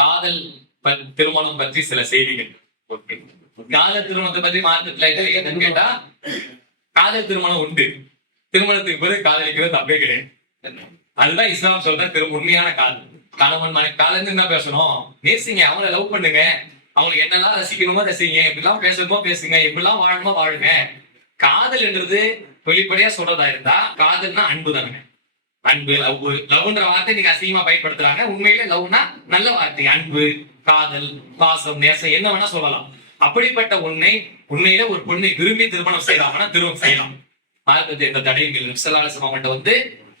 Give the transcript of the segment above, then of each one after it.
காதல் திருமணம் பற்றி சில செய்திகள். ஓகே. காதல் திருமணத்தை பற்றி மார்க்கெட்ல என்ன கேட்டா காதல் திருமணம் உண்டு. திருமணத்துக்கு பிறகு காதலிக்கிறது தப்பே கிடையாது. அதுதான் இஸ்லாம் சொல்ற திரு உண்மையான காதல். கணவன் மனை காதல் என்ன பேசணும்? நேசிங்க அவங்கள லவ் பண்ணுங்க. அவங்களுக்கு என்னெல்லாம் ரசிக்கணுமோ ரசிங்க. இப்படிலாம் பேசணுமோ பேசுங்க. இப்படிலாம் வாழணுமோ வாழுங்க. காதல் என்றது வெளிப்படையா சொல்றதா இருந்தா காதல்னா அன்பு தானுங்க அன்பு லவ் லவ்ன்ற வார்த்தை நீங்க அசிங்கமா பயன்படுத்துறாங்க. உண்மையில லவ்னா நல்ல வார்த்தை. அன்பு காதல் பாசம் நேசம் என்ன வேணா சொல்லலாம். அப்படிப்பட்ட உன்னை உண்மையில ஒரு பொண்ணை விரும்பி திருமணம் செய்யலாம்னா திருமணம் செய்யலாம். ஆயிரத்தி எந்த தடையும் விசலாலசம் அவங்கள்ட்ட வந்து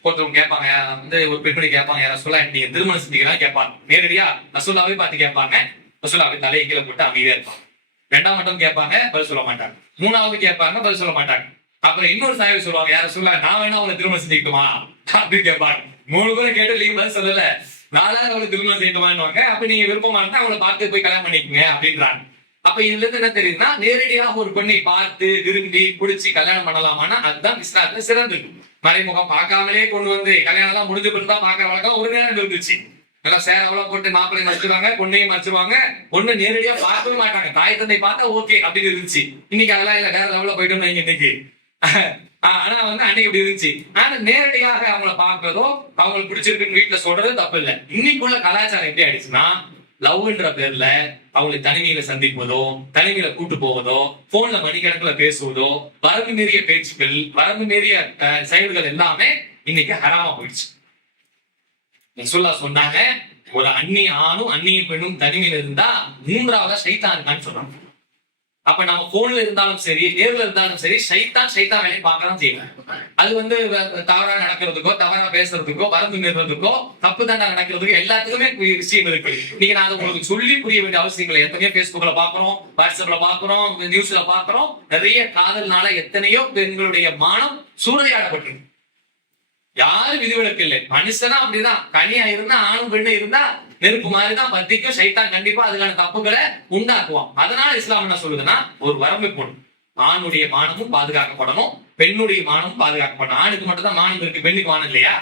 ஒருத்தவங்க கேட்பாங்க வந்து ஒரு பெண்மணி கேட்பாங்க யாரா சொல்ல நீங்க திருமணம் செஞ்சீங்கன்னா கேட்பாங்க. நேரடியா ரசூலாவே பார்த்து கேட்பாங்க. ரசூலாவே தலையை கீழே போட்டு அமைதியா இருப்பாங்க. ரெண்டாம் மட்டும் கேட்பாங்க பதில் சொல்ல மாட்டாங்க. மூணாவது கேட்பாங்க பதில் சொல்ல மாட்டாங்க. அப்புறம் இன்னொரு சாயல் சொல்லுவாங்க யார சொல்ல நான் வேணா அவளை திருமணம் செஞ்சுக்கிட்டுமா? அப்படின்னு கேட்பாங்க. மூணு பேரும் கேட்டு நீங்க பதில் சொல்லல. நாலாவது அவளை திருமணம் செய்யட்டுமான்னு அப்ப நீங்க விருப்பமா இருந்தா அவளை பார்த்து போய் கல்யாணம் பண்ணிக்கோங்க அப்படின்றாங்க. அப்ப இதுல இருந்து என்ன தெரியுதுன்னா நேரடியாக ஒரு பெண்ணை பார்த்து விரும்பி பிடிச்சி கல்யாணம் பண்ணலாமான்னா அதுதான் இஸ்லாத்துல சிறந்தது. மறைமுகம் பார்க்காமலே கொண்டு வந்து கல்யாணம் எல்லாம் முடிஞ்ச பிறகு தான் பாக்குற வழக்கம் ஒரு நேரம் இருந்துச்சு. நல்லா சேர போட்டு மாப்பிள்ளை மறைச்சிருவாங்க பொண்ணையும் மறைச்சிருவாங்க. பொண்ணு நேரடியா பார்க்கவே மாட்டாங்க. தாய் தந்தை பார்த்தா ஓகே அப்படின்னு இருந்துச்சு. இன்னைக்கு அதெல்லாம் இல்ல வேற லெவல போயிட்டோம் வைங்க இன்னைக்கு. ஆனா வந்து அன்னைக்கு இப்படி இருந்துச்சு. ஆனா நேரடியாக அவங்கள பாக்குறதோ அவங்களுக்கு பிடிச்சிருக்குன்னு வீட்டுல சொல்றது தப்பு இல்லை. இன்னைக்குள்ள கலாச்சாரம் எப்படி ஆயிடுச்சுன்னா லவ்ன்ற பேர்ல அவங்களை தனிமையில சந்திப்பதோ தனிமையில கூட்டு போவதோ போன்ல மணிக்கணக்குல பேசுவதோ வரம்பு மீறிய பேச்சுக்கள் வரம்பு மீறிய செயல்கள் எல்லாமே இன்னைக்கு ஹராமா போயிடுச்சு. சொல்லா சொன்னாங்க ஒரு அந்நிய ஆணும் அந்நிய பெண்ணும் தனிமையில இருந்தா மூன்றாவதா சைத்தான் இருக்கான்னு சொன்னாங்க அப்ப நம்ம போன்ல இருந்தாலும் சரி நேர்ல இருந்தாலும் சரி சைத்தான் சைத்தான் வேலையை பார்க்கதான் செய்வேன் அது வந்து தவறா நடக்கிறதுக்கோ தவறா பேசுறதுக்கோ வரது நிறுறதுக்கோ தப்பு தான் நடக்கிறதுக்கோ எல்லாத்துக்குமே விஷயம் இருக்கு. நீங்க நான் அதை உங்களுக்கு சொல்லி புரிய வேண்டிய அவசியம் இல்லை. எத்தனையோ பேஸ்புக்ல பாக்குறோம் வாட்ஸ்அப்ல பாக்குறோம் நியூஸ்ல பாக்குறோம் நிறைய காதல்னால எத்தனையோ பெண்களுடைய மானம் சூறையாடப்பட்டிருக்கு. யாரும் விதிவிலக்கு இல்லை. மனுஷனா அப்படிதான். கனியா இருந்தா ஆணும் பெண்ணு இருந்தா நெருப்பு மாதிரிதான் பத்திக்கும் சைத்தான் கண்டிப்பா அதுக்கான தப்புகளை உண்டாக்குவான். அதனால இஸ்லாம் என்ன சொல்லுதுன்னா ஒரு வரம்பு போடும் ஆணுடைய மானமும் பாதுகாக்கப்படணும் பெண்ணுடைய மானமும் பாதுகாக்கப்படணும். ஆணுக்கு மட்டும் தான் மானம் இருக்கு பெண்ணுக்கு மானம் இல்லையா?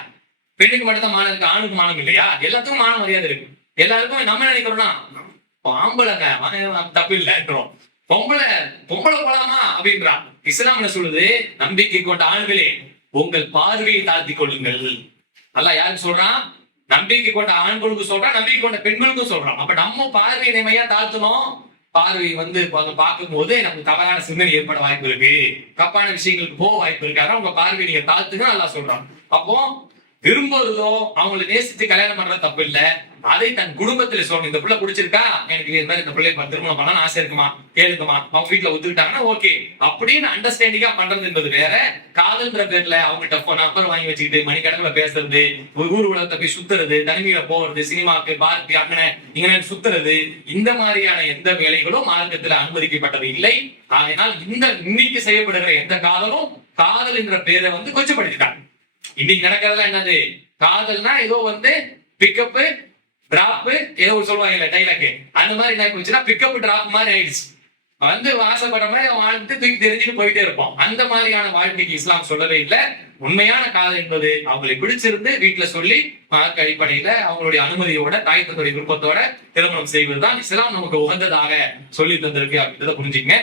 பெண்ணுக்கு மட்டும் தான் மானம் இருக்கு ஆணுக்கு மானம் இல்லையா? எல்லாத்துக்கும் மான மரியாதை இருக்கு. எல்லாருக்கும் நம்ம நினைக்கிறோம்னா ஆம்பளைங்க தப்பு இல்லைன்றோம் பொம்பளை பொம்பளை போலாமா? அப்படின்றா. இஸ்லாம் என்ன சொல்லுது? நம்பிக்கை கொண்ட ஆண்களே உங்கள் பார்வையை தாழ்த்திக் கொள்ளுங்கள். நல்லா யாருக்கு சொல்றான்? நம்பிக்கை கொண்ட ஆண்களுக்கும் சொல்றான் நம்பிக்கை கொண்ட பெண்களுக்கும் சொல்றான். அப்ப நம்ம பார்வையை நேமையா தாழ்த்தணும். பார்வை வந்து பார்க்கும் போது நமக்கு தவறான சிந்தனை ஏற்பட வாய்ப்பு இருக்கு. தப்பான விஷயங்களுக்கு போக வாய்ப்பு இருக்கு. அதான் உங்க பார்வையை நீங்க தாழ்த்துங்க நல்லா சொல்றான். அப்போ விரும்புறதோ அவங்களை நேசித்து கல்யாணம் பண்றது தப்பு இல்ல அதை தன் குடும்பத்துல சொல்லணும். இந்த பிள்ளை பிடிச்சிருக்கா எனக்கு இது மாதிரி இந்த பிள்ளை ப- திருமணம் பண்ணணும் ஆசை இருக்குமா? கேளுக்குமா அவங்க வீட்டுல ஒத்துக்கிட்டாங்கன்னா ஓகே. அப்படின்னு அண்டர்ஸ்டாண்டிங்கா பண்றது என்பது வேற. காதல்ன்ற பேர்ல அவங்ககிட்ட போன் நம்பர் வாங்கி வச்சுக்கிட்டு மணிக்கணக்கில் பேசுறது ஒரு ஊர் உலகத்தை போய் சுத்துறது தனிமையில போறது சினிமாக்கு பார்க்கு அங்கன இங்கன சுத்துறது இந்த மாதிரியான எந்த வேலைகளும் மார்க்கத்துல அனுமதிக்கப்பட்டது இல்லை. ஆகையினால் இந்த இன்னைக்கு செய்யப்படுகிற எந்த காதலும் காதல் என்ற பேரை வந்து கொச்சப்படுத்திட்டாங்க. இன்னைக்கு நடக்கிறதெல்லாம் என்னது? காதல்னா ஏதோ வந்து பிக்கப் டிராப் ஏதோ ஒரு சொல்லுவாங்கல்ல டைலாக் அந்த மாதிரி என்ன போச்சுன்னா பிக்கப் டிராப் மாதிரி ஆயிடுச்சு. வந்து ஆசைப்படுற மாதிரி அவன் தூக்கி தெரிஞ்சுட்டு போயிட்டே இருப்போம் அந்த மாதிரியான வாழ்க்கைக்கு இஸ்லாம் சொல்லவே இல்லை. உண்மையான காதல் என்பது அவங்களை பிடிச்சிருந்து வீட்டுல சொல்லி மார்க் அடிப்படையில அவங்களுடைய அனுமதியோட தாய் தந்தைய விருப்பத்தோட திருமணம் செய்வதுதான் இஸ்லாம் நமக்கு உகந்ததாக சொல்லி தந்திருக்கு அப்படின்றத புரிஞ்சுங்க